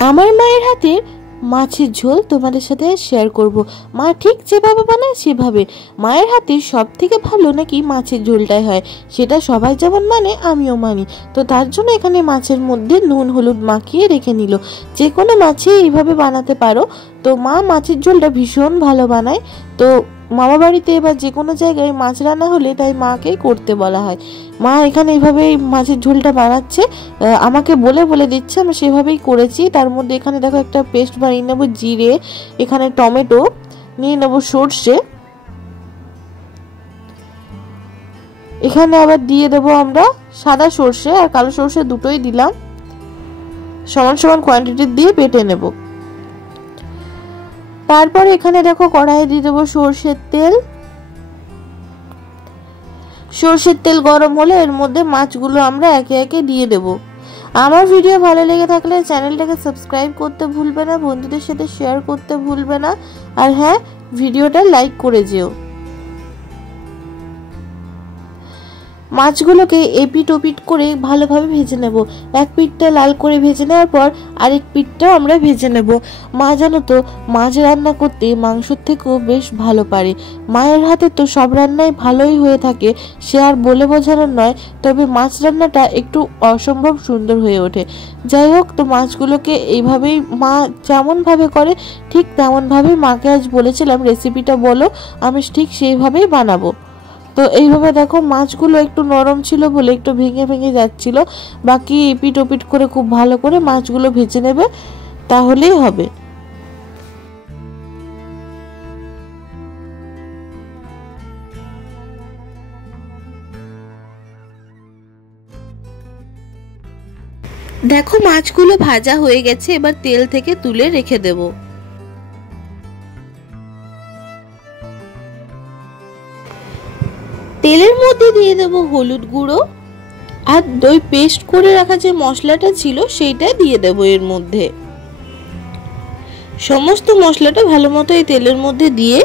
আমার মায়ের হাতের মাছের ঝোল তোমাদের সাথে শেয়ার করব। মা ঠিক যেভাবে বানায় সেভাবে। মায়ের হাতের সব থেকে ভালো নাকি মাছের ঝোলটাই হয়, সেটা সবাই যেমন মানে আমিও মানি। তো তার জন্য এখানে মাছের মধ্যে নুন হলুদ মাখিয়ে রেখে নিল। যে কোনো মাছে এইভাবে বানাতে পারো। তো মা মাছের ঝোলটা ভীষণ ভালো বানায়। তো মামা বাড়িতে বা যে কোনো জায়গায় মাছ রান্না হলে তাই মাকেই করতে বলা হয়। মা এখানে এইভাবেই মাছের ঝোলটা বানাচ্ছে, আমাকে বলে বলে দিচ্ছে, আমি সেভাবেই করেছি। তার মধ্যে এখানে দেখো একটা পেস্ট বানিয়ে নেবো জিরে, এখানে টমেটো নিয়ে নেবো, সর্ষে, এখানে আবার দিয়ে দেবো আমরা সাদা সর্ষে আর কালো সর্ষে দুটোই দিলাম, সমান সমান কোয়ান্টিটি দিয়ে বেটে নেব। তারপর এখানে দেখো কড়াইয়ে দিয়ে দেবো সর্ষের তেল। সর্ষের তেল গরম হলে এর মধ্যে মাছগুলো আমরা একে একে দিয়ে দেব। আমার ভিডিও ভালো লেগে থাকলে চ্যানেলটাকে সাবস্ক্রাইব করতে ভুলবে না, বন্ধুদের সাথে শেয়ার করতে ভুলবে না, আর হ্যাঁ, ভিডিওটা লাইক করে যেও। মাছগুলোকে এপিট ওপিট করে ভালোভাবে ভেজে নেব। এক পিঠটা লাল করে ভেজে নেওয়ার পর আরেক পিঠটাও আমরা ভেজে নেব। মা জানো তো মাছ রান্না করতে মাংসের থেকেও বেশ ভালো পারে। মায়ের হাতে তো সব রান্নাই ভালোই হয়ে থাকে, সে আর বলে বোঝানোর নয়, তবে মাছ রান্নাটা একটু অসম্ভব সুন্দর হয়ে ওঠে। যাই হোক, তো মাছগুলোকে এইভাবেই মা যেমনভাবে করে ঠিক তেমনভাবেই মাকে আজ বলেছিলাম রেসিপিটা বলো, আমি ঠিক সেইভাবেই বানাবো। তো এইভাবে দেখো মাছগুলো একটু নরম ছিল বলে একটু ভেঙে ভেঙে যাচ্ছিল, বাকি এপিট ওপিট করে খুব ভালো করে মাছগুলো ভেজে নেবে, তাহলেই হবে। দেখো মাছগুলো ভাজা হয়ে গেছে, এবার তেল থেকে তুলে রেখে দেব। তেলের মধ্যে দিয়ে দেব হলুদ গুঁড়ো আর দই পেস্ট করে রাখা যে মশলাটা ছিল সেইটা দিয়ে দেব এর মধ্যে। সমস্ত মশলাটা ভালো মতো এই তেলের মধ্যে দিয়ে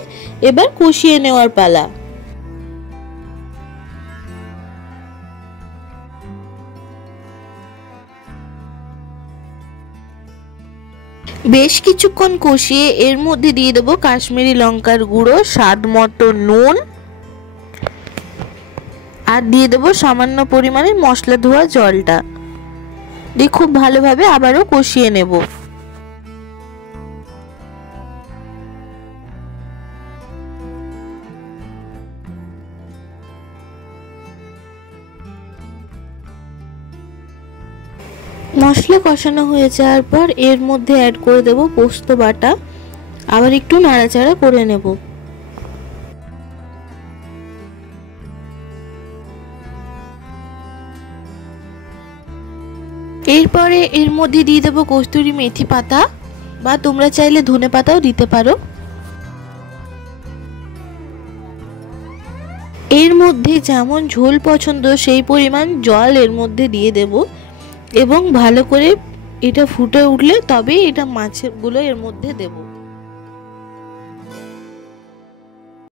এবার কষিয়ে নেওয়ার পালা। বেশ কিছুক্ষণ কষিয়ে এর মধ্যে দিয়ে দেব কাশ্মীরি লঙ্কার গুঁড়ো, স্বাদ মতো নুন, আর দিয়ে দেবো সামান্য পরিমাণে মশলা ধোয়া জলটা দিয়ে খুব ভালোভাবে আবারও কষিয়ে নেব। মশলা কষানো হয়ে যাওয়ার পর এর মধ্যে অ্যাড করে দেব পোস্ত বাটা, আবার একটু নাড়াচাড়া করে নেব। এরপরে এর মধ্যে দিয়ে দেবো কস্তুরি মেথি পাতা, বা তোমরা চাইলে ধনে পাতাও দিতে পারো। এর মধ্যে যেমন ঝোল পছন্দ সেই পরিমাণ জল এর মধ্যে দিয়ে দেব, এবং ভালো করে এটা ফুটে উঠলে তবেই এটা মাছগুলো এর মধ্যে দেব।